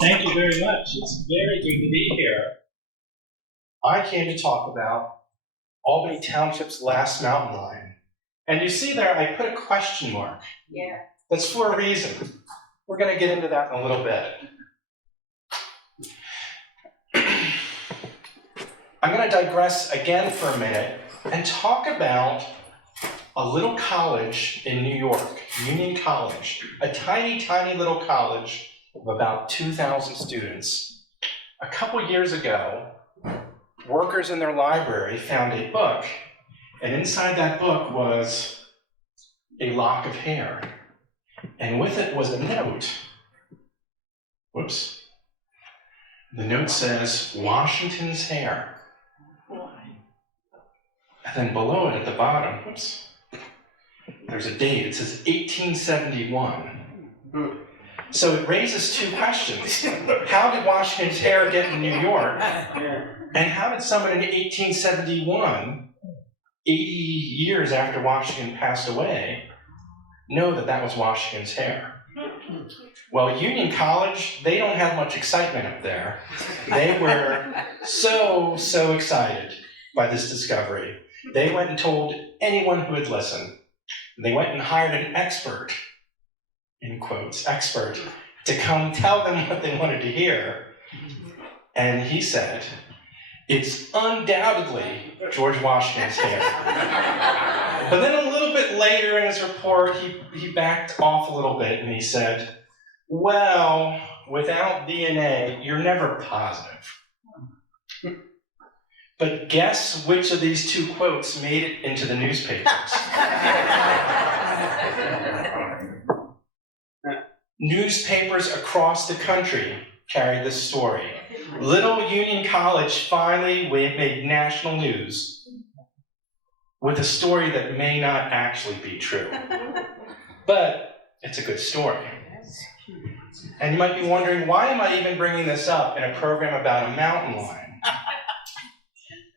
Thank you very much. It's very good to be here. I came to talk about Albany Township's last mountain lion. And you see there, I put a question mark. Yeah. That's for a reason. We're going to get into that in a little bit. I'm going to digress again for a minute and talk about a little college in New York, Union College, a tiny, tiny little college of about 2,000 students. A couple years ago, workers in their library found a book, and inside that book was a lock of hair. And with it was a note. Whoops. The note says, Washington's hair. And then below it at the bottom, whoops, there's a date. It says 1871. So it raises two questions. How did Washington's hair get in New York? And how did someone in 1871, 80 years after Washington passed away, know that that was Washington's hair? Well, Union College, they don't have much excitement up there. They were so excited by this discovery. They went and told anyone who would listen. They went and hired an expert, in quotes, expert, to come tell them what they wanted to hear. And he said, it's undoubtedly George Washington's hair. But then a little bit later in his report, he backed off a little bit and he said, well, without DNA, you're never positive. But guess which of these two quotes made it into the newspapers? Newspapers across the country carried this story. Little Union College finally made national news with a story that may not actually be true. But it's a good story. And you might be wondering, why am I even bringing this up in a program about a mountain lion?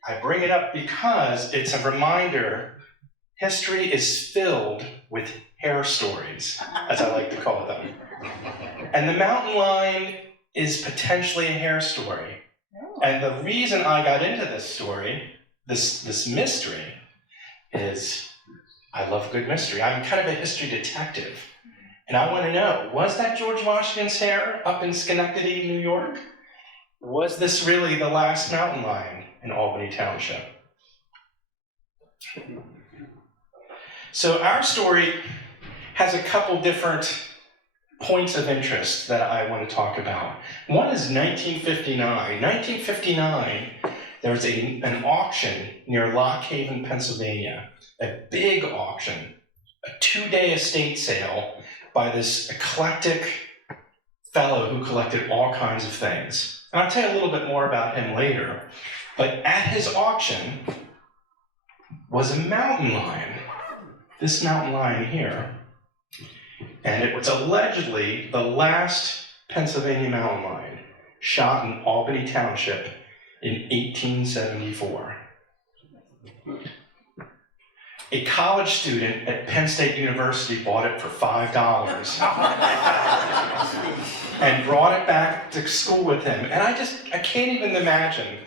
I bring it up because it's a reminder history is filled with hair stories, as I like to call them. And the mountain lion is potentially a hair story. And the reason I got into this story, this mystery, is I love a good mystery. I'm kind of a history detective. And I want to know, was that George Washington's hair up in Schenectady, New York? Was this really the last mountain lion in Albany Township? So our story has a couple different points of interest that I want to talk about. One is 1959. 1959, there was an auction near Lock Haven, Pennsylvania, a big auction, a 2-day estate sale by this eclectic fellow who collected all kinds of things. And I'll tell you a little bit more about him later. But at his auction was a mountain lion, this mountain lion here. And it was allegedly the last Pennsylvania mountain lion shot in Albany Township in 1874. A college student at Penn State University bought it for $5 and brought it back to school with him. And I can't even imagine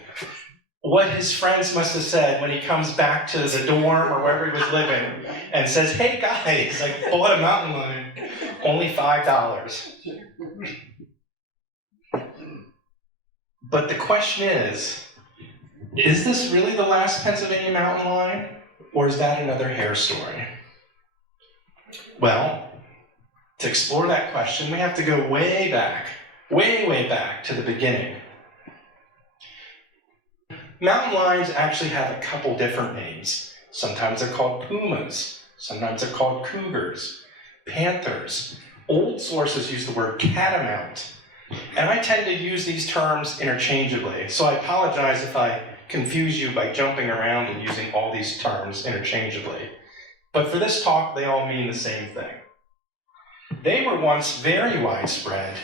what his friends must have said when he comes back to the dorm or wherever he was living and says, hey guys, I bought a mountain lion, only $5. But the question is this really the last Pennsylvania mountain lion? Or is that another hair story? Well, to explore that question, we have to go way back to the beginning. Mountain lions actually have a couple different names. Sometimes they're called pumas, sometimes they're called cougars, panthers. Old sources use the word catamount. And I tend to use these terms interchangeably, so I apologize if I confuse you by jumping around and using all these terms interchangeably. But for this talk, they all mean the same thing. They were once very widespread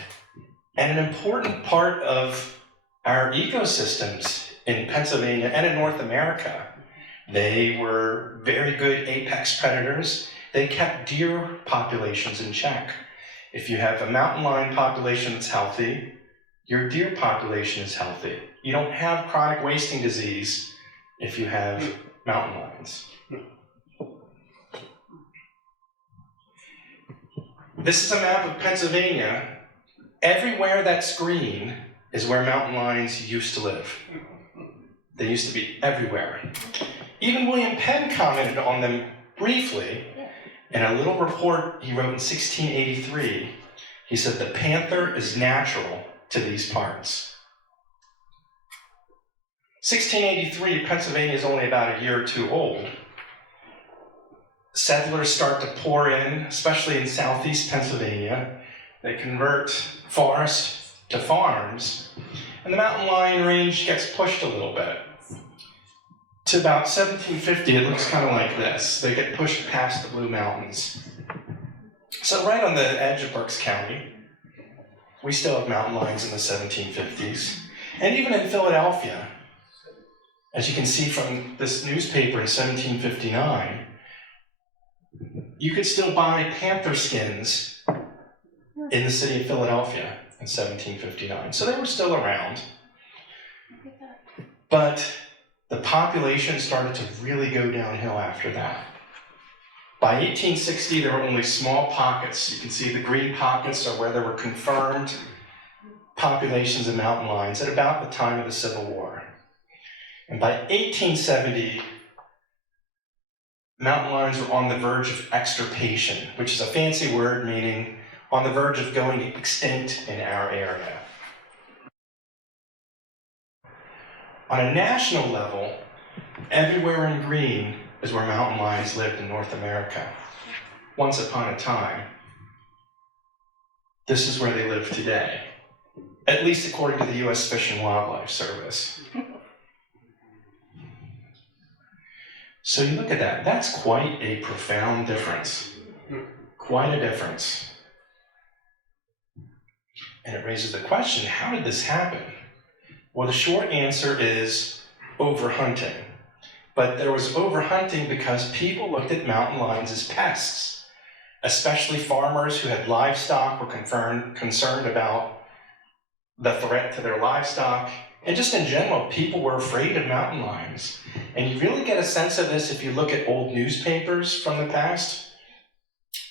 and an important part of our ecosystems in Pennsylvania and in North America. They were very good apex predators. They kept deer populations in check. If you have a mountain lion population that's healthy, your deer population is healthy. You don't have chronic wasting disease if you have mountain lions. This is a map of Pennsylvania. Everywhere that's green is where mountain lions used to live. They used to be everywhere. Even William Penn commented on them briefly in a little report he wrote in 1683. He said, "The panther is natural to these parts." 1683, Pennsylvania is only about a year or two old. Settlers start to pour in, especially in southeast Pennsylvania. They convert forest to farms, and the mountain lion range gets pushed a little bit. To about 1750, it looks kind of like this. They get pushed past the Blue Mountains. So right on the edge of Berks County, we still have mountain lions in the 1750s. And even in Philadelphia, as you can see from this newspaper in 1759, you could still buy panther skins in the city of Philadelphia in 1759. So they were still around. But the population started to really go downhill after that. By 1860, there were only small pockets. You can see the green pockets are where there were confirmed populations of mountain lions at about the time of the Civil War. And by 1870, mountain lions were on the verge of extirpation, which is a fancy word meaning on the verge of going extinct in our area. On a national level, everywhere in green is where mountain lions lived in North America. Once upon a time, this is where they live today, at least according to the U.S. Fish and Wildlife Service. So you look at that, that's quite a profound difference. Quite a difference. And it raises the question, how did this happen? Well, the short answer is overhunting. But there was overhunting because people looked at mountain lions as pests, especially farmers who had livestock were concerned about the threat to their livestock. And just in general, people were afraid of mountain lions. And you really get a sense of this if you look at old newspapers from the past.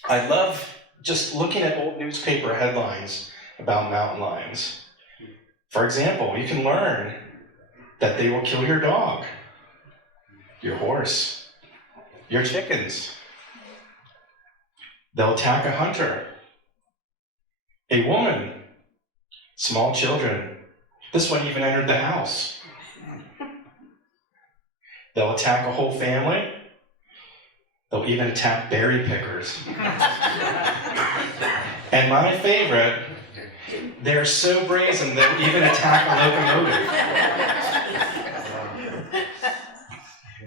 I love just looking at old newspaper headlines about mountain lions. For example, you can learn that they will kill your dog, your horse, your chickens. They'll attack a hunter, a woman, small children. This one even entered the house. They'll attack a whole family. They'll even attack berry pickers. And my favorite, they're so brazen they'll even attack a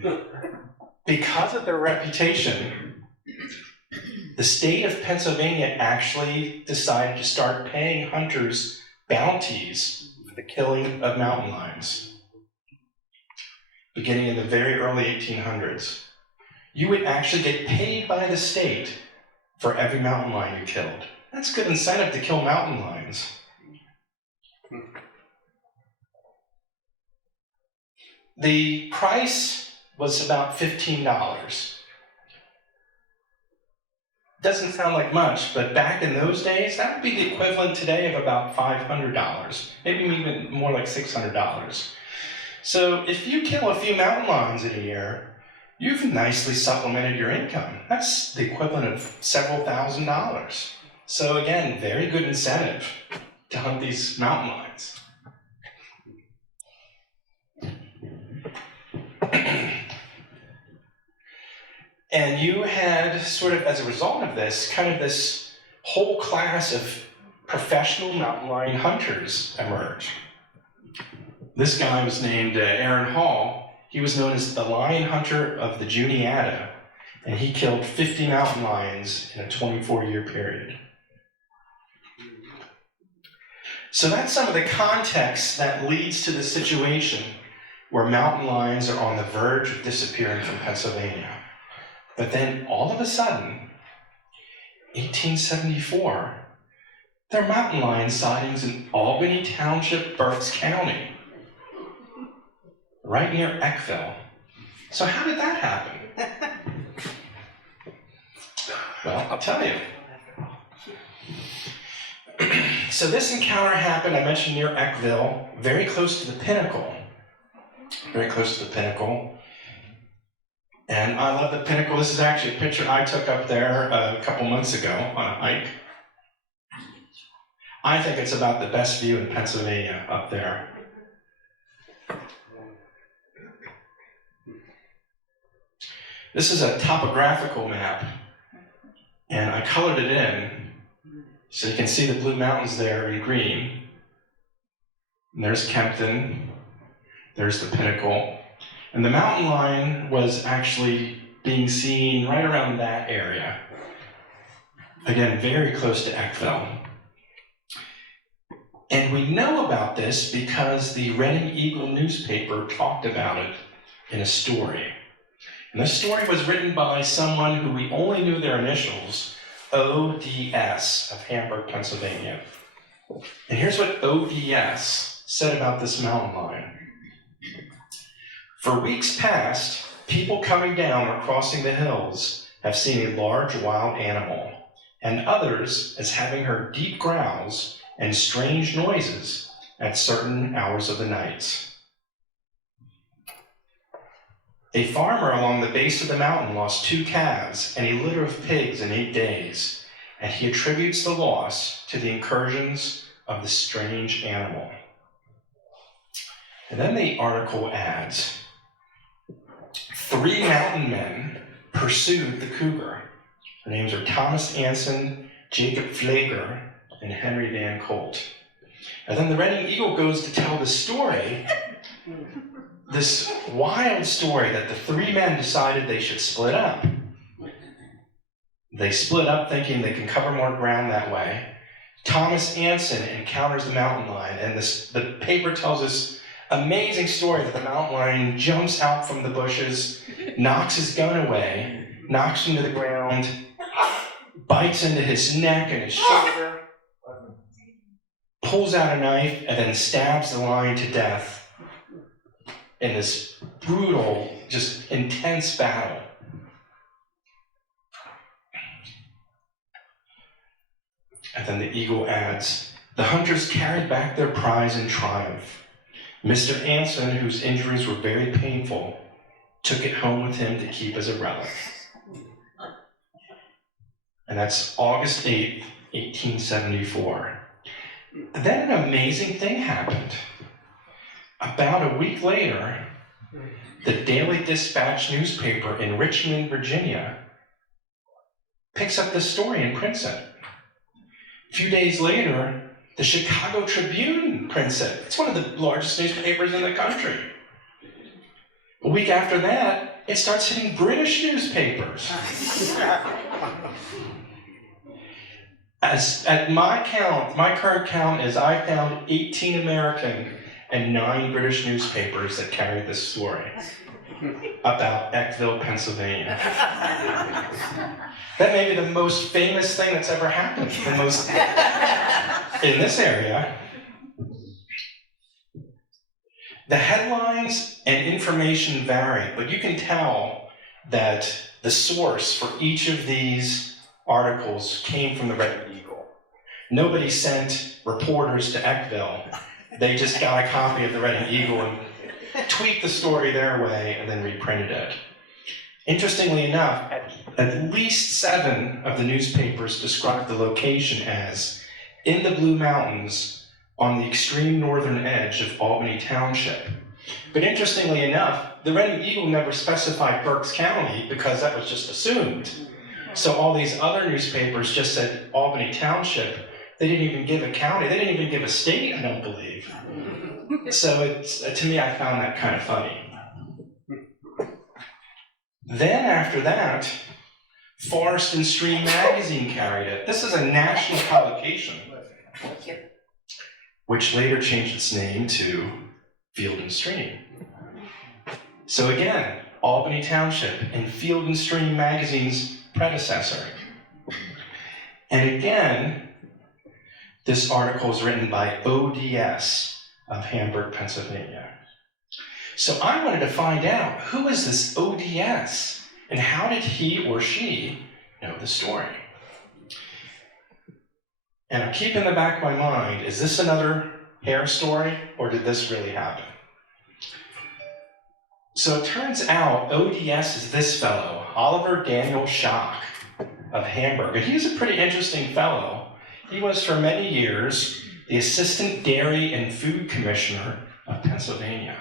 locomotive. Because of their reputation, the state of Pennsylvania actually decided to start paying hunters bounties for the killing of mountain lions. Beginning in the very early 1800s, you would actually get paid by the state for every mountain lion you killed. That's good incentive to kill mountain lions. The price was about $15. Doesn't sound like much, but back in those days, that would be the equivalent today of about $500, maybe even more like $600. So if you kill a few mountain lions in a year, you've nicely supplemented your income. That's the equivalent of several $1,000s. So again, very good incentive to hunt these mountain lions. And you had sort of, as a result of this, kind of this whole class of professional mountain lion hunters emerge. This guy was named Aaron Hall. He was known as the lion hunter of the Juniata, and he killed 50 mountain lions in a 24-year period. So that's some of the context that leads to the situation where mountain lions are on the verge of disappearing from Pennsylvania. But then all of a sudden, 1874, There are mountain lion sightings in Albany Township, Berks County, right near Eckville. So how did that happen? Well, I'll tell you. So this encounter happened, I mentioned, near Eckville, very close to the pinnacle. Very close to the pinnacle. And I love the pinnacle. This is actually a picture I took up there a couple months ago on a hike. I think it's about the best view in Pennsylvania up there. This is a topographical map, and I colored it in so you can see the Blue Mountains there in green. And there's Kempton, there's the pinnacle. And the mountain lion was actually being seen right around that area. Again, very close to Eckville. And we know about this because the Reading Eagle newspaper talked about it in a story. And this story was written by someone who we only knew their initials, ODS of Hamburg, Pennsylvania. And here's what ODS said about this mountain lion. For weeks past, people coming down or crossing the hills have seen a large wild animal, and others as having heard deep growls and strange noises at certain hours of the night. A farmer along the base of the mountain lost 2 calves and a litter of pigs in 8 days, and he attributes the loss to the incursions of the strange animal. And then the article adds, 3 mountain men pursued the cougar. Their names are Thomas Anson, Jacob Pfleger, and Henry Van Colt. And then the Reading Eagle goes to tell the story, this wild story that the 3 men decided they should split up. They split up thinking they can cover more ground that way. Thomas Anson encounters the mountain lion, and the paper tells us amazing story that the mountain lion jumps out from the bushes, knocks his gun away, knocks him to the ground, bites into his neck and his shoulder, pulls out a knife, and then stabs the lion to death in this brutal, just intense battle. And then the Eagle adds, the hunters carried back their prize in triumph. Mr. Anson, whose injuries were very painful, took it home with him to keep as a relic. And that's August 8th, 1874. Then an amazing thing happened. About a week later, the Daily Dispatch newspaper in Richmond, Virginia, picks up this story and prints it. A few days later, the Chicago Tribune prints it. It's one of the largest newspapers in the country. A week after that, it starts hitting British newspapers. At my count, my current count is I found 18 American and 9 British newspapers that carried this story about Eckville, Pennsylvania. That may be the most famous thing that's ever happened in this area. The headlines and information vary, but you can tell that the source for each of these articles came from the Reading Eagle. Nobody sent reporters to Eckville. They just got a copy of the Reading Eagle and tweaked the story their way and then reprinted it. Interestingly enough, at least 7 of the newspapers described the location as in the Blue Mountains on the extreme northern edge of Albany Township. But interestingly enough, the Reading Eagle never specified Berks County because that was just assumed. So all these other newspapers just said Albany Township. They didn't even give a county. They didn't even give a state, I don't believe. So to me, I found that kind of funny. Then after that, Forest and Stream magazine carried it. This is a national publication, which later changed its name to Field and Stream. So again, Albany Township and Field and Stream magazine's predecessor. And again, This article is written by ODS of Hamburg, Pennsylvania. So I wanted to find out, who is this ODS, and how did he or she know the story? And I keep in the back of my mind, is this another hair story, or did this really happen? So it turns out ODS is this fellow, Oliver Daniel Schock of Hamburg. And he's a pretty interesting fellow. He was for many years the Assistant Dairy and Food Commissioner of Pennsylvania.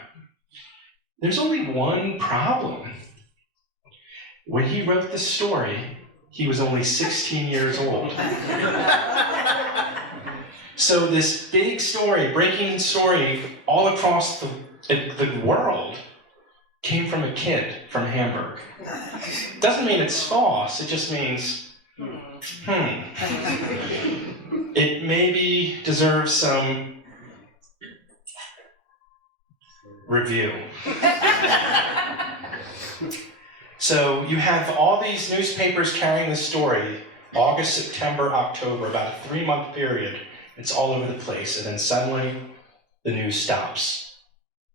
There's only one problem. When he wrote this story, he was only 16 years old. So this big story, breaking story all across the world, came from a kid from Hamburg. Doesn't mean it's false, it just means, it maybe deserves some review. So you have all these newspapers carrying this story, August, September, October, about a 3-month period. It's all over the place, and then suddenly the news stops.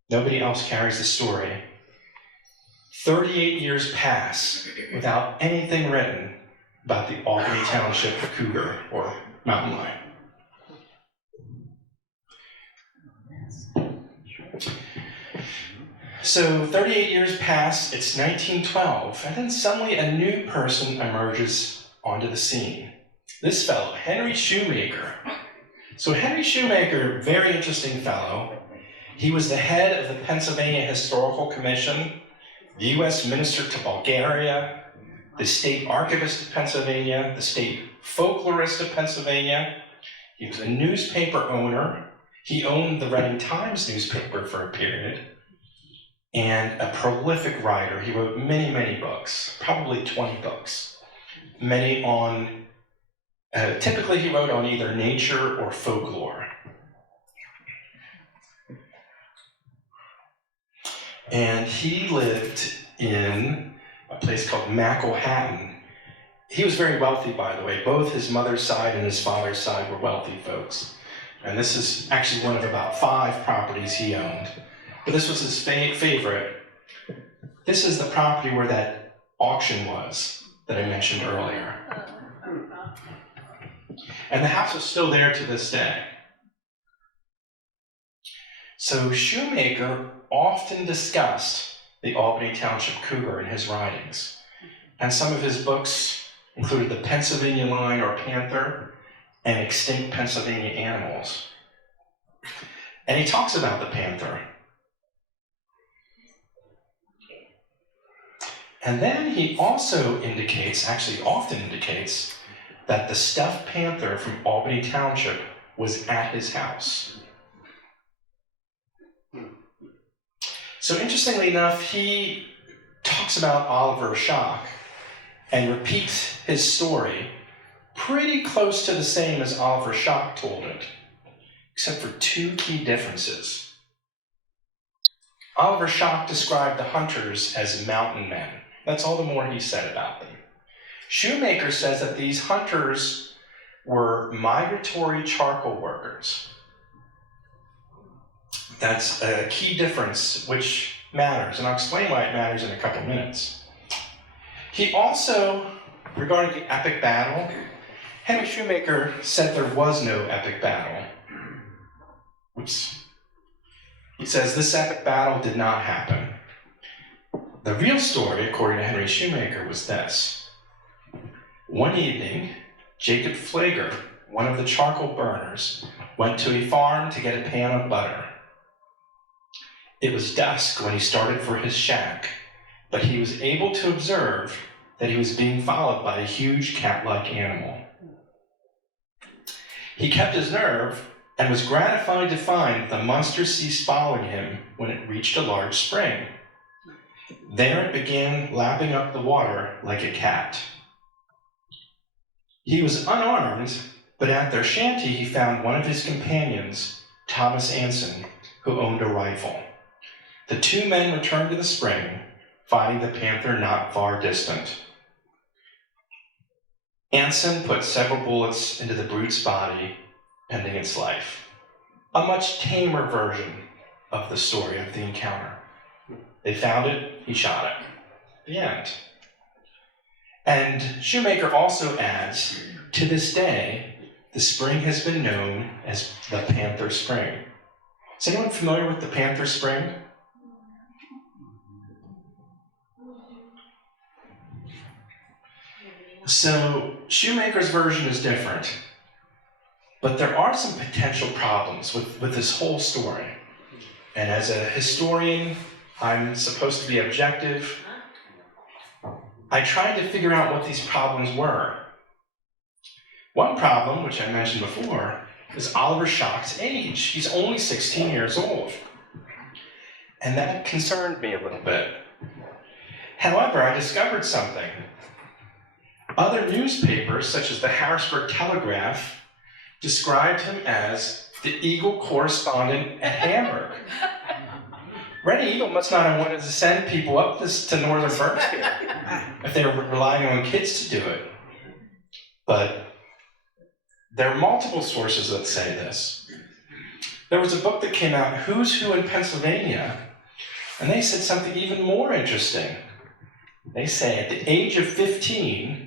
Nobody else carries the story. 38 years pass without anything written about the Albany Township cougar or mountain lion. So 38 years pass, it's 1912, and then suddenly a new person emerges onto the scene. This fellow, Henry Shoemaker. So Henry Shoemaker, very interesting fellow. He was the head of the Pennsylvania Historical Commission, the U.S. Minister to Bulgaria, the State Archivist of Pennsylvania, the State Folklorist of Pennsylvania. He was a newspaper owner. He owned the Reading Times newspaper for a period, and a prolific writer. He wrote many, many books, probably 20 books. Many on, typically he wrote on either nature or folklore. And he lived in a place called Macklehattan. He was very wealthy, by the way. Both his mother's side and his father's side were wealthy folks. And this is actually one of about 5 properties he owned. But this was his favorite. This is the property where that auction was that I mentioned earlier. And the house is still there to this day. So Shoemaker often discussed the Albany Township cougar in his writings. And some of his books included the Pennsylvania lion or panther and extinct Pennsylvania animals. And he talks about the panther. And then he also indicates, actually often indicates, that the stuffed panther from Albany Township was at his house. So interestingly enough, he talks about Oliver Schock and repeats his story pretty close to the same as Oliver Schock told it, except for 2 key differences. Oliver Schock described the hunters as mountain men. That's all the more he said about them. Shoemaker says that these hunters were migratory charcoal workers. That's a key difference which matters, and I'll explain why it matters in a couple minutes. He also, regarding the epic battle, Henry Shoemaker said there was no epic battle. Oops. He says this epic battle did not happen. The real story, according to Henry Shoemaker, was this. One evening, Jacob Flager, one of the charcoal burners, went to a farm to get a pan of butter. It was dusk when he started for his shack, but he was able to observe that he was being followed by a huge cat-like animal. He kept his nerve and was gratified to find the monster ceased following him when it reached a large spring. There it began lapping up the water like a cat. He was unarmed, but at their shanty he found one of his companions, Thomas Anson, who owned a rifle. The 2 men returned to the spring, finding the panther not far distant. Anson put several bullets into the brute's body ending its life. A much tamer version of the story of the encounter. They found it, he shot it. The end. And Shoemaker also adds, to this day, the spring has been known as the Panther Spring. Is anyone familiar with the Panther Spring? So, Shoemaker's version is different, but there are some potential problems with this whole story. And as a historian, I'm supposed to be objective. I tried to figure out what these problems were. One problem, which I mentioned before, is Oliver Schock's age. He's only 16 years old. And that concerned me a little bit. However, I discovered something. Other newspapers, such as the Harrisburg Telegraph, described him as the Eagle correspondent at Hamburg. Red Eagle must not have wanted to send people up to northern Berks here if they were relying on kids to do it. But there are multiple sources that say this. There was a book that came out, Who's Who in Pennsylvania, and they said something even more interesting. They say at the age of 15,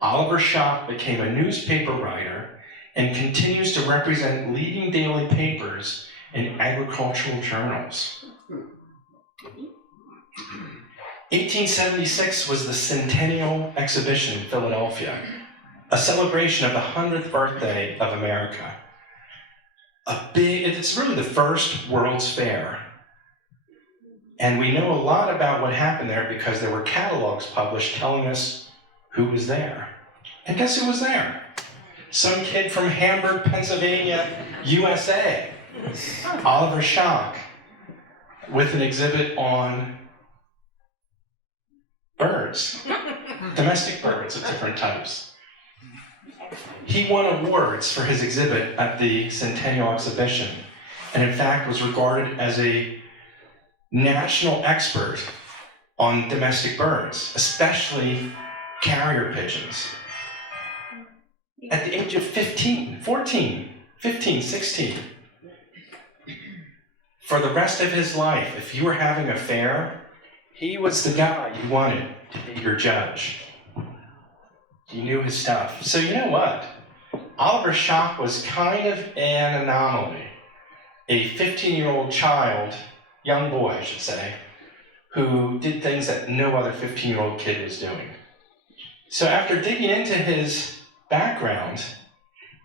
Oliver Schock became a newspaper writer and continues to represent leading daily papers and agricultural journals. 1876 was the Centennial Exhibition in Philadelphia, a celebration of the 100th birthday of America. It's really the first World's Fair. And we know a lot about what happened there because there were catalogs published telling us who was there. And guess who was there? Some kid from Hamburg, Pennsylvania, USA. Oliver Schock, with an exhibit on birds, domestic birds of different types. He won awards for his exhibit at the Centennial Exhibition, and in fact was regarded as a national expert on domestic birds, especially carrier pigeons. At the age of 15, 14, 15, 16, for the rest of his life, if you were having a fair, he was the guy you wanted to be your judge. He knew his stuff. So you know what? Oliver Schock was kind of an anomaly. A 15-year-old child, young boy I should say, who did things that no other 15-year-old kid was doing. So after digging into his background,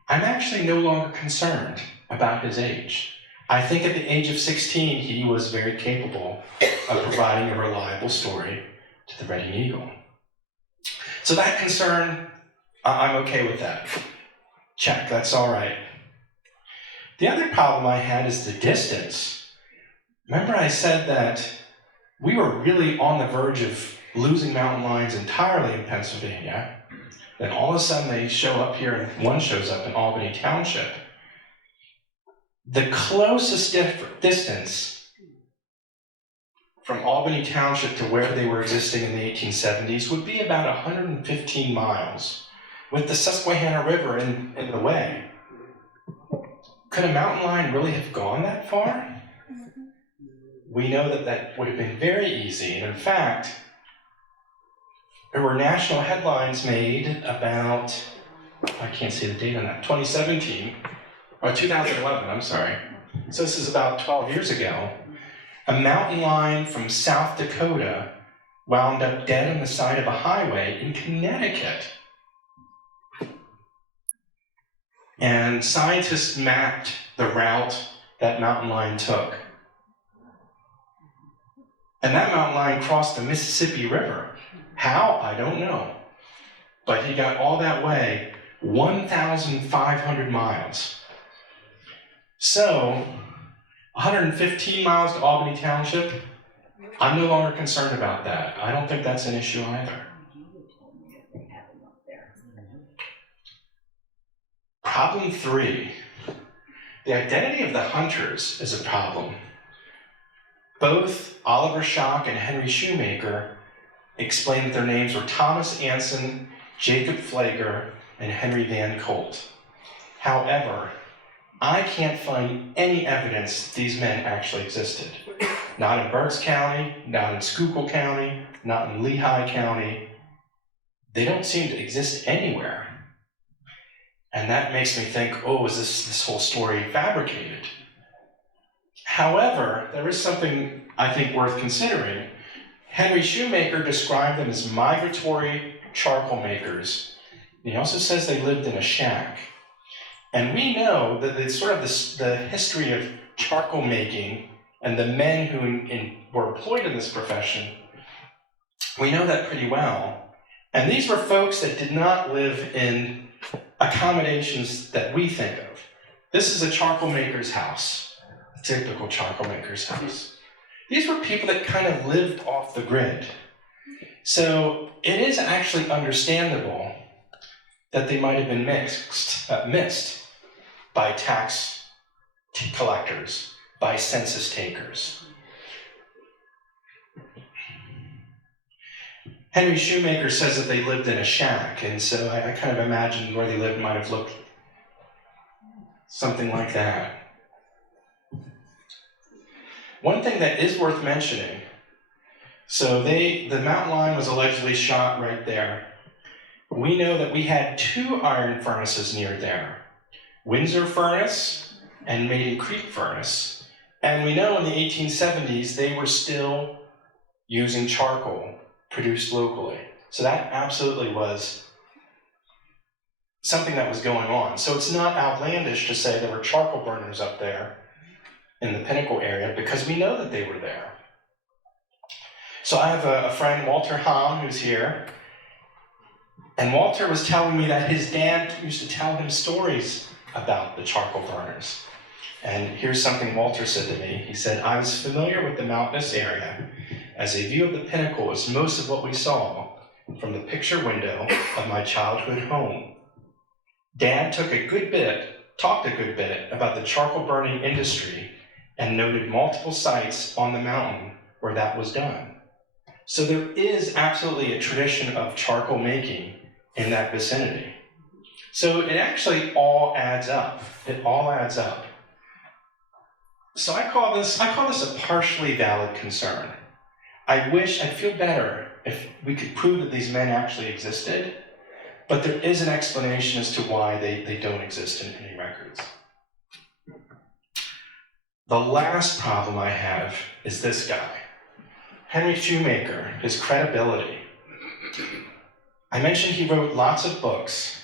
I'm actually no longer concerned about his age. I think at the age of 16, he was very capable of providing a reliable story to the Reading Eagle. So that concern, I'm okay with that. Check, that's all right. The other problem I had is the distance. Remember I said that we were really on the verge of losing mountain lions entirely in Pennsylvania. Then all of a sudden they show up here, and one shows up in Albany Township. The closest distance from Albany Township to where they were existing in the 1870s would be about 115 miles, with the Susquehanna River in the way. Could a mountain lion really have gone that far? We know that that would have been very easy, and in fact, there were national headlines made about, I can't see the date on that, 2017, or 2011, I'm sorry. So this is about 12 years ago. A mountain lion from South Dakota wound up dead on the side of a highway in Connecticut. And scientists mapped the route that mountain lion took. And that mountain lion crossed the Mississippi River. How? I don't know. But he got all that way, 1,500 miles. So, 115 miles to Albany Township, I'm no longer concerned about that. I don't think that's an issue either. Problem 3. The identity of the hunters is a problem. Both Oliver Schock and Henry Shoemaker explained that their names were Thomas Anson, Jacob Flager, and Henry Van Colt. However, I can't find any evidence these men actually existed. Not in Berks County, not in Schuylkill County, not in Lehigh County. They don't seem to exist anywhere. And that makes me think, oh, is this whole story fabricated? However, there is something I think worth considering. Henry Shoemaker described them as migratory charcoal makers. He also says they lived in a shack. And we know that it's sort of the history of charcoal making and the men who were employed in this profession. We know that pretty well. And these were folks that did not live in accommodations that we think of. This is a charcoal maker's house, a typical charcoal maker's house. These were people that kind of lived off the grid. So it is actually understandable that they might have been missed by tax collectors, by census takers. Henry Shoemaker says that they lived in a shack, and so I kind of imagine where they lived might have looked something like that. One thing that is worth mentioning, so the mountain lion was allegedly shot right there. We know that we had 2 iron furnaces near there, Windsor Furnace and Maiden Creek Furnace. And we know in the 1870s they were still using charcoal produced locally. So that absolutely was something that was going on. So it's not outlandish to say there were charcoal burners up there in the Pinnacle area because we know that they were there. So I have a friend, Walter Hahn, who's here. And Walter was telling me that his dad used to tell him stories about the charcoal burners. And here's something Walter said to me. He said, I was familiar with the mountainous area as a view of the Pinnacle was most of what we saw from the picture window of my childhood home. Dad talked a good bit about the charcoal burning industry and noted multiple sites on the mountain where that was done. So there is absolutely a tradition of charcoal making in that vicinity. So it actually all adds up. It all adds up. So I call this a partially valid concern. I'd feel better if we could prove that these men actually existed, but there is an explanation as to why they don't exist in any records. The last problem I have is this guy, Henry Shoemaker, his credibility. I mentioned he wrote lots of books.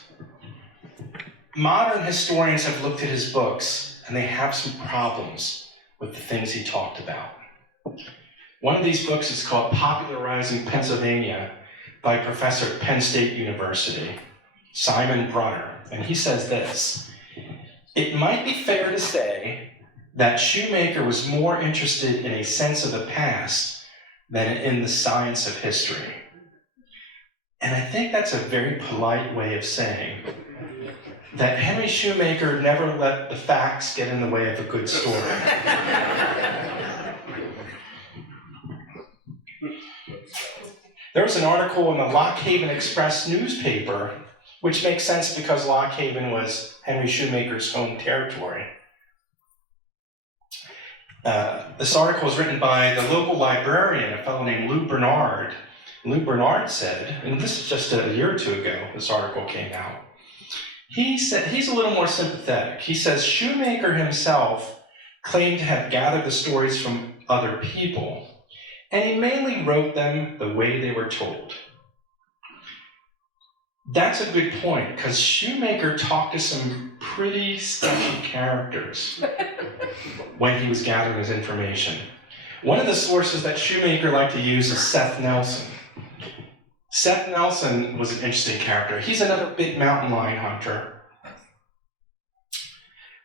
Modern historians have looked at his books and they have some problems with the things he talked about. One of these books is called Popularizing Pennsylvania by a professor at Penn State University, Simon Brunner, and he says this: it might be fair to say that Shoemaker was more interested in a sense of the past than in the science of history. And I think that's a very polite way of saying that Henry Shoemaker never let the facts get in the way of a good story. There was an article in the Lock Haven Express newspaper, which makes sense because Lock Haven was Henry Shoemaker's home territory. This article was written by the local librarian, a fellow named Lou Bernard. Lou Bernard said, and this is just a year or 2 ago, this article came out. He said, he's a little more sympathetic. He says, Shoemaker himself claimed to have gathered the stories from other people, and he mainly wrote them the way they were told. That's a good point, because Shoemaker talked to some pretty sketchy characters when he was gathering his information. One of the sources that Shoemaker liked to use is Seth Nelson. Seth Nelson was an interesting character. He's another big mountain lion hunter.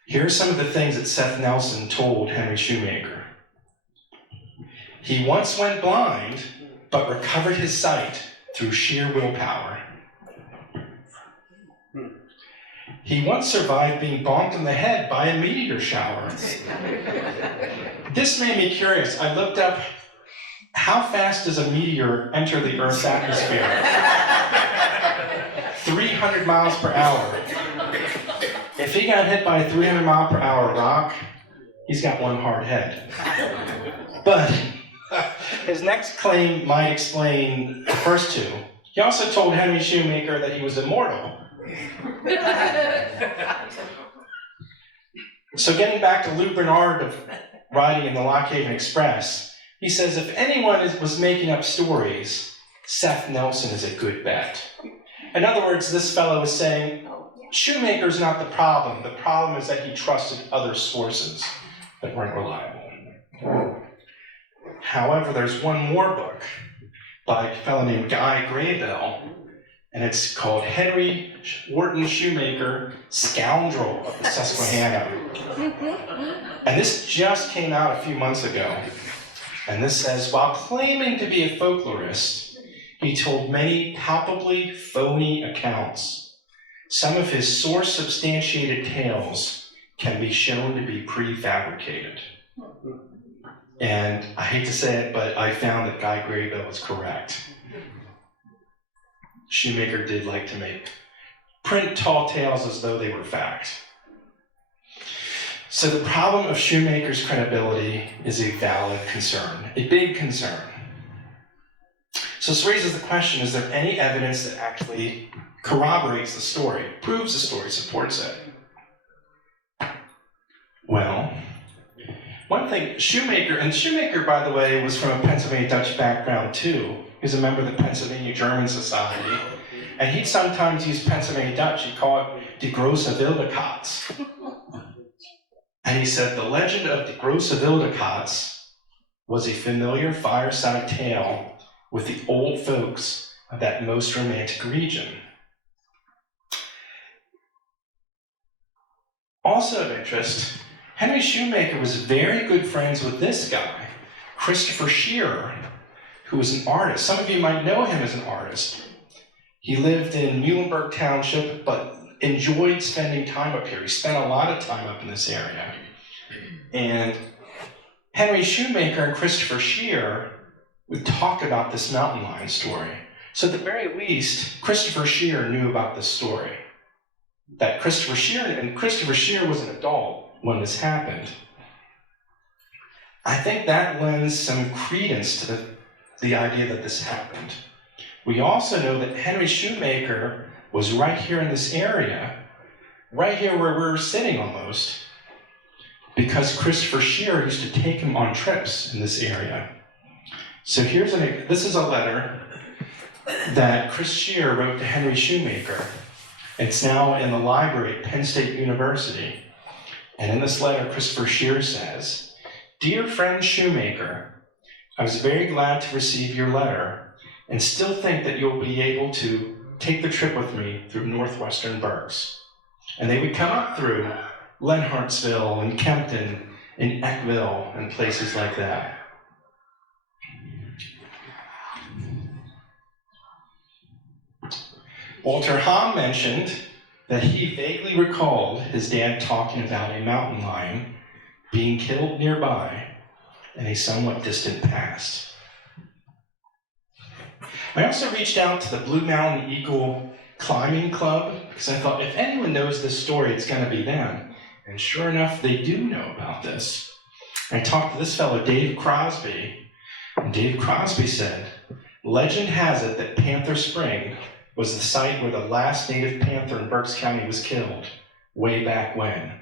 Here are some of the things that Seth Nelson told Henry Shoemaker. He once went blind, but recovered his sight through sheer willpower. He once survived being bonked in the head by a meteor shower. This made me curious. I looked up, how fast does a meteor enter the Earth's atmosphere? 300 miles per hour. If he got hit by a 300-mile-per-hour rock, he's got one hard head. But his next claim might explain the first two. He also told Henry Shoemaker that he was immortal. So getting back to Lou Bernard of riding in the Lockhaven Express, he says if anyone was making up stories, Seth Nelson is a good bet. In other words, this fellow is saying, Shoemaker's not the problem. The problem is that he trusted other sources that weren't reliable. However, there's one more book by a fellow named Guy Graybell, and it's called Henry Wharton Shoemaker, Scoundrel of the Susquehanna. And this just came out a few months ago. And this says, while claiming to be a folklorist, he told many palpably phony accounts. Some of his source-substantiated tales can be shown to be prefabricated. And I hate to say it, but I found that Guy Graybell was correct. Shoemaker did like to print tall tales as though they were fact. So the problem of Shoemaker's credibility is a valid concern, a big concern. So this raises the question, is there any evidence that actually corroborates the story, proves the story, supports it? Well, one thing, Shoemaker, by the way, was from a Pennsylvania Dutch background too. He was a member of the Pennsylvania German Society. And he'd sometimes use Pennsylvania Dutch. He'd call it Die Große Wilde Katz. And he said, the legend of the Große Wilde Katz was a familiar fireside tale with the old folks of that most romantic region. Also of interest, Henry Shoemaker was very good friends with this guy, Christopher Shearer, who was an artist. Some of you might know him as an artist. He lived in Muhlenberg Township, but enjoyed spending time up here. He spent a lot of time up in this area. And Henry Shoemaker and Christopher Shearer would talk about this mountain lion story. So at the very least, Christopher Shearer knew about this story. That Christopher Shearer was an adult when this happened. I think that lends some credence to the idea that this happened. We also know that Henry Shoemaker was right here in this area, right here where we're sitting almost, because Christopher Shearer used to take him on trips in this area. So this is a letter that Chris Shearer wrote to Henry Shoemaker. It's now in the library at Penn State University. And in this letter, Christopher Shearer says, "Dear friend Shoemaker, I was very glad to receive your letter and still think that you'll be able to take the trip with me through northwestern Berks." And they would come up through Lenhartsville and Kempton and Eckville and places like that. Walter Hahn mentioned that he vaguely recalled his dad talking about a mountain lion being killed nearby in a somewhat distant past. I also reached out to the Blue Mountain Eagle Climbing Club because I thought if anyone knows this story, it's going to be them. And sure enough, they do know about this. I talked to this fellow, Dave Crosby, and Dave Crosby said, "Legend has it that Panther Spring was the site where the last native panther in Berks County was killed, way back when.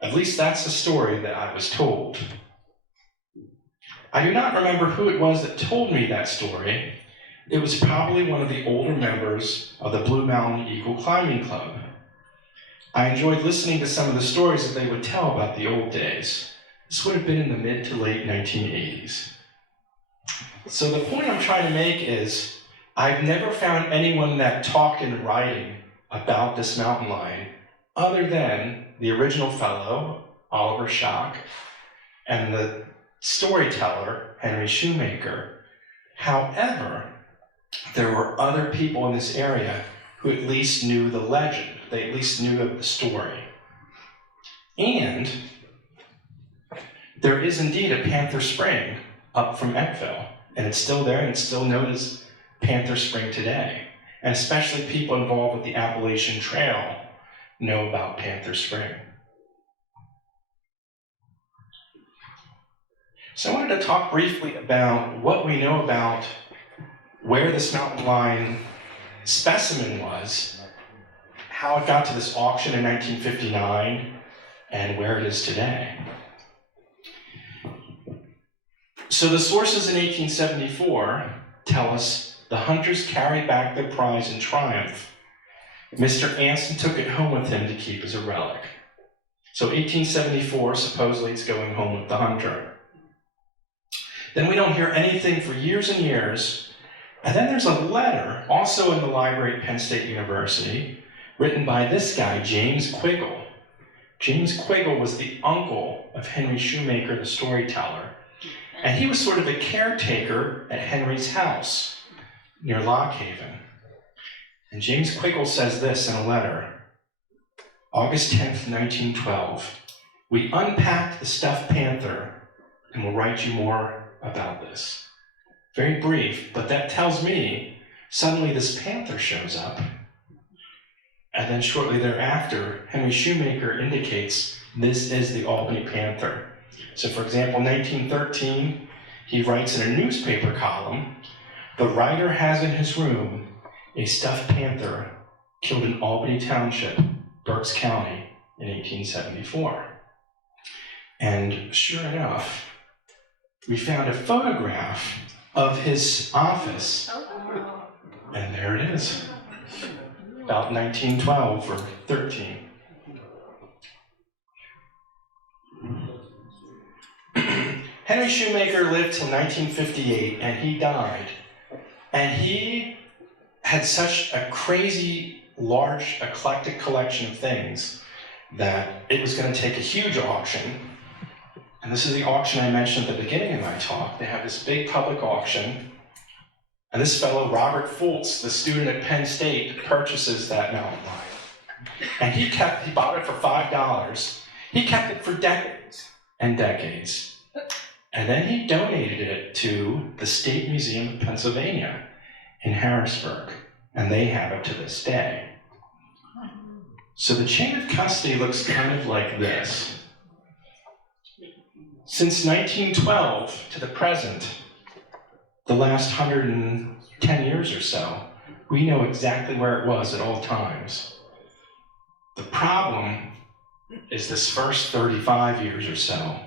At least that's the story that I was told." I do not remember who it was that told me that story. It was probably one of the older members of the Blue Mountain Eagle Climbing Club. I enjoyed listening to some of the stories that they would tell about the old days. This would have been in the mid to late 1980s. So the point I'm trying to make is, I've never found anyone that talked in writing about this mountain lion other than the original fellow, Oliver Schock, and the storyteller, Henry Shoemaker. However, there were other people in this area who at least knew the legend. They at least knew of the story. And there is indeed a Panther Spring up from Eckville, and it's still there, and it's still known as Panther Spring today. And especially people involved with the Appalachian Trail know about Panther Spring. So I wanted to talk briefly about what we know about where this mountain lion specimen was, how it got to this auction in 1959, and where it is today. So the sources in 1874 tell us the hunters carried back their prize in triumph. Mr. Anson took it home with him to keep as a relic. So 1874, supposedly it's going home with the hunter. Then we don't hear anything for years and years. And then there's a letter, also in the library at Penn State University, written by this guy, James Quiggle. James Quiggle was the uncle of Henry Shoemaker, the storyteller. And he was sort of a caretaker at Henry's house near Lock Haven. And James Quiggle says this in a letter. August 10th, 1912. We unpacked the stuffed panther and will write you more about this. Very brief, but that tells me suddenly this panther shows up. And then shortly thereafter, Henry Shoemaker indicates this is the Albany Panther. So for example, 1913, he writes in a newspaper column, the writer has in his room a stuffed panther killed in Albany Township, Berks County, in 1874. And sure enough, we found a photograph of his office, and there it is, about 1912 or 13. Henry Shoemaker lived till 1958, and he died. And he had such a crazy, large, eclectic collection of things that it was going to take a huge auction. And this is the auction I mentioned at the beginning of my talk. They have this big public auction. And this fellow, Robert Fultz, the student at Penn State, purchases that mountain lion. And he bought it for $5. He kept it for decades and decades. And then he donated it to the State Museum of Pennsylvania in Harrisburg. And they have it to this day. So the chain of custody looks kind of like this. Since 1912 to the present, the last 110 years or so, we know exactly where it was at all times. The problem is this first 35 years or so,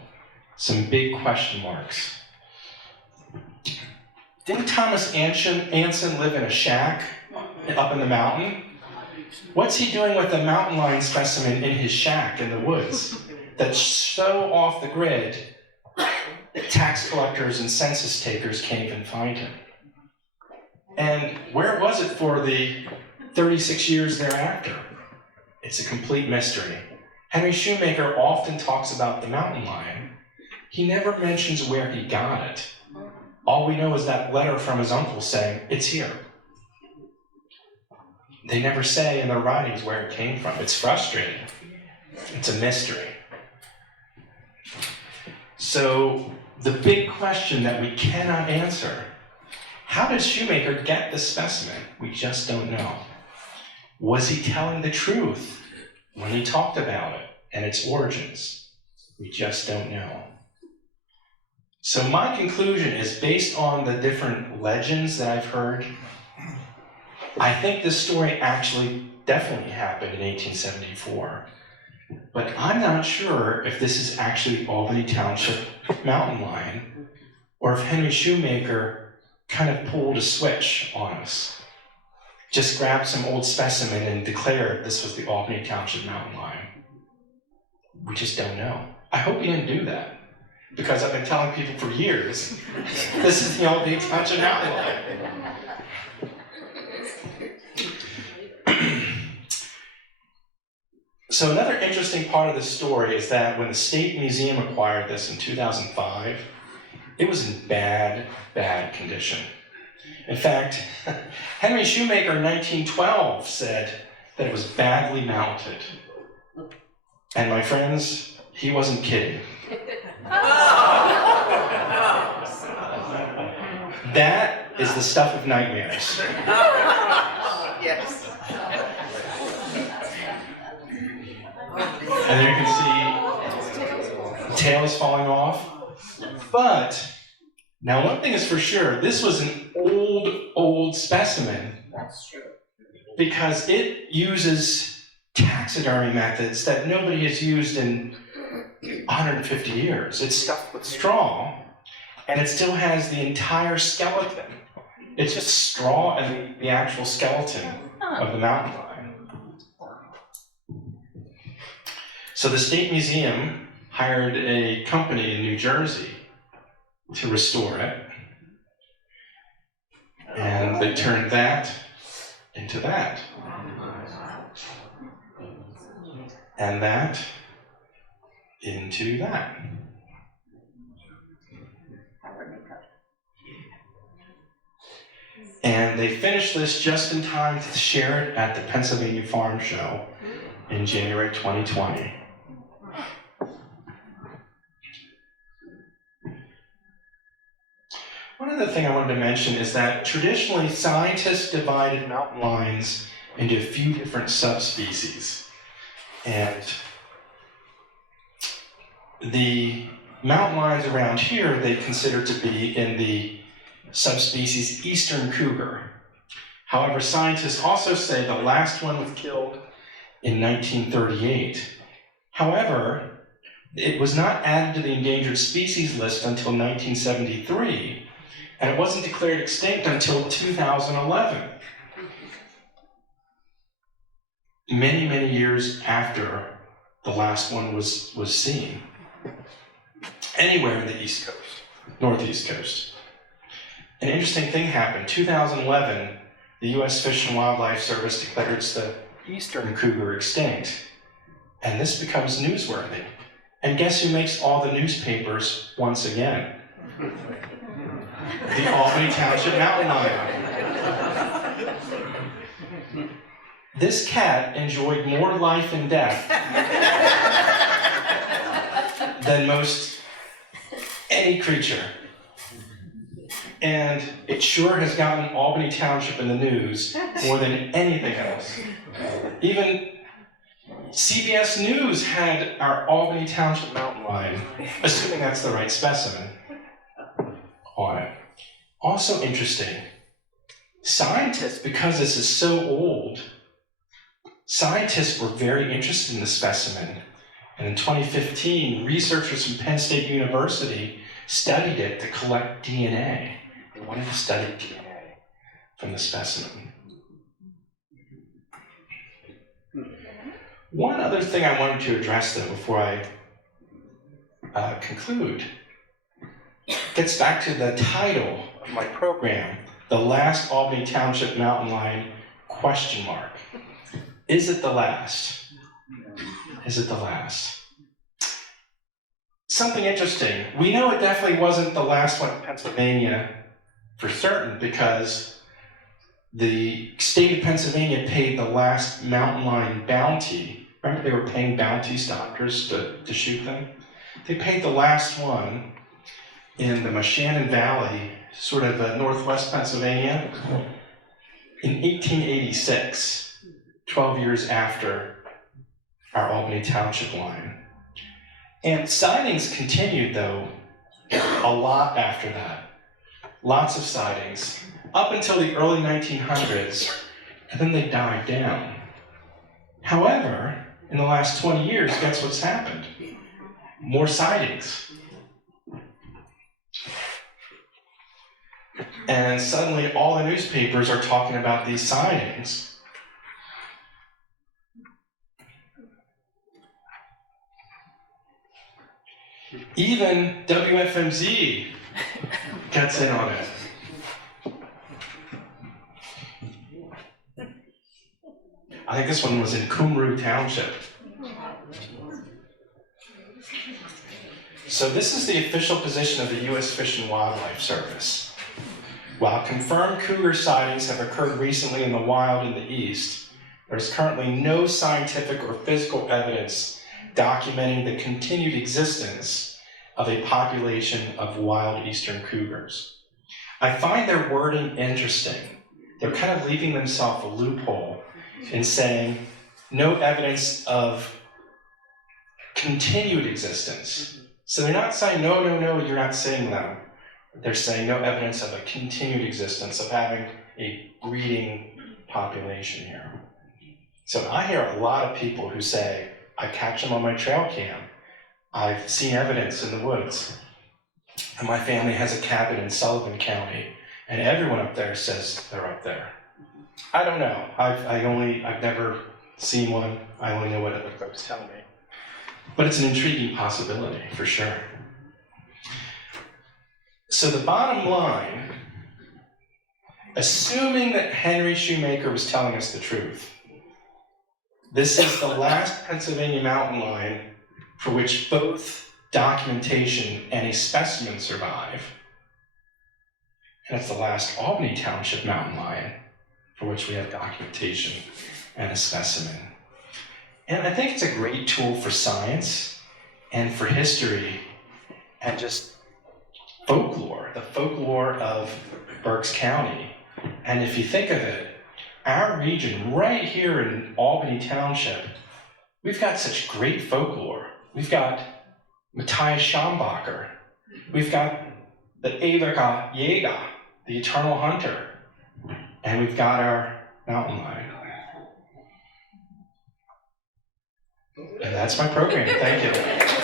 some big question marks. Didn't Thomas Anson live in a shack up in the mountain? What's he doing with the mountain lion specimen in his shack in the woods that's so off the grid tax collectors and census takers can't even find him? And where was it for the 36 years thereafter? It's a complete mystery. Henry Shoemaker often talks about the mountain lion. He never mentions where he got it. All we know is that letter from his uncle saying, it's here. They never say in their writings where it came from. It's frustrating. It's a mystery. So the big question that we cannot answer, how did Shoemaker get the specimen? We just don't know. Was he telling the truth when he talked about it and its origins? We just don't know. So my conclusion is based on the different legends that I've heard. I think this story actually definitely happened in 1874. But I'm not sure if this is actually Albany Township mountain lion, or if Henry Shoemaker kind of pulled a switch on us. Just grabbed some old specimen and declared this was the Albany Township mountain lion. We just don't know. I hope he didn't do that, because I've been telling people for years, this is the Albany Township mountain lion. So another interesting part of this story is that when the State Museum acquired this in 2005, it was in bad, bad condition. In fact, Henry Shoemaker in 1912 said that it was badly mounted. And my friends, he wasn't kidding. That is the stuff of nightmares. Yes. And there you can see the tail is falling off. But now one thing is for sure, this was an old specimen. That's true. Because it uses taxidermy methods that nobody has used in 150 years. It's stuffed with straw, and it still has the entire skeleton. It's just straw and the actual skeleton of the mountain lion. So the State Museum hired a company in New Jersey to restore it, and they turned that into that, and that into that. And they finished this just in time to share it at the Pennsylvania Farm Show in January 2020. One other thing I wanted to mention is that traditionally scientists divided mountain lions into a few different subspecies. And the mountain lions around here they consider to be in the subspecies eastern cougar. However, scientists also say the last one was killed in 1938. However, it was not added to the endangered species list until 1973, and it wasn't declared extinct until 2011. Many years after the last one was seen. Anywhere in the East Coast, Northeast Coast. An interesting thing happened. 2011, the U.S. Fish and Wildlife Service declared the eastern cougar extinct. And this becomes newsworthy. And guess who makes all the newspapers once again? The Albany Township mountain lion. This cat enjoyed more life and death than most any creature. And it sure has gotten Albany Township in the news more than anything else. Even CBS News had our Albany Township mountain lion, assuming that's the right specimen, on it. Also interesting, scientists, because this is so old, scientists were very interested in the specimen. And in 2015, researchers from Penn State University studied it to collect DNA. They wanted to study DNA from the specimen. One other thing I wanted to address, though, before I conclude, gets back to the title of my program, The Last Albany Township Mountain Lion, ? Is it the last? Is it the last? Something interesting. We know it definitely wasn't the last one in Pennsylvania for certain, because the state of Pennsylvania paid the last mountain lion bounty. Remember they were paying bounties to hunters to shoot them? They paid the last one in the Moshannon Valley, sort of northwest Pennsylvania, in 1886, 12 years after our Albany Township lion. And sightings continued, though, a lot after that. Lots of sightings, up until the early 1900s, and then they died down. However, in the last 20 years, guess what's happened? More sightings. And suddenly all the newspapers are talking about these sightings. Even WFMZ gets in on it. I think this one was in Cumru Township. So this is the official position of the U.S. Fish and Wildlife Service. While confirmed cougar sightings have occurred recently in the wild in the east, there is currently no scientific or physical evidence documenting the continued existence of a population of wild eastern cougars. I find their wording interesting. They're kind of leaving themselves a loophole in saying no evidence of continued existence. So they're not saying, no, no, no, you're not seeing them. They're saying no evidence of a continued existence, of having a breeding population here. So I hear a lot of people who say, I catch them on my trail cam. I've seen evidence in the woods. And my family has a cabin in Sullivan County, and everyone up there says they're up there. I don't know. I've never seen one. I only know what other folks tell me. But it's an intriguing possibility, for sure. So the bottom line, assuming that Henry Shoemaker was telling us the truth, this is the last Pennsylvania mountain lion for which both documentation and a specimen survive. And it's the last Albany Township mountain lion for which we have documentation and a specimen. And I think it's a great tool for science and for history and just folklore, the folklore of Berks County. And if you think of it, our region right here in Albany Township, we've got such great folklore. We've got Matthias Schombacher. We've got the Ewiger Jäger, the Eternal Hunter. And we've got our mountain lion. And that's my program. Thank you.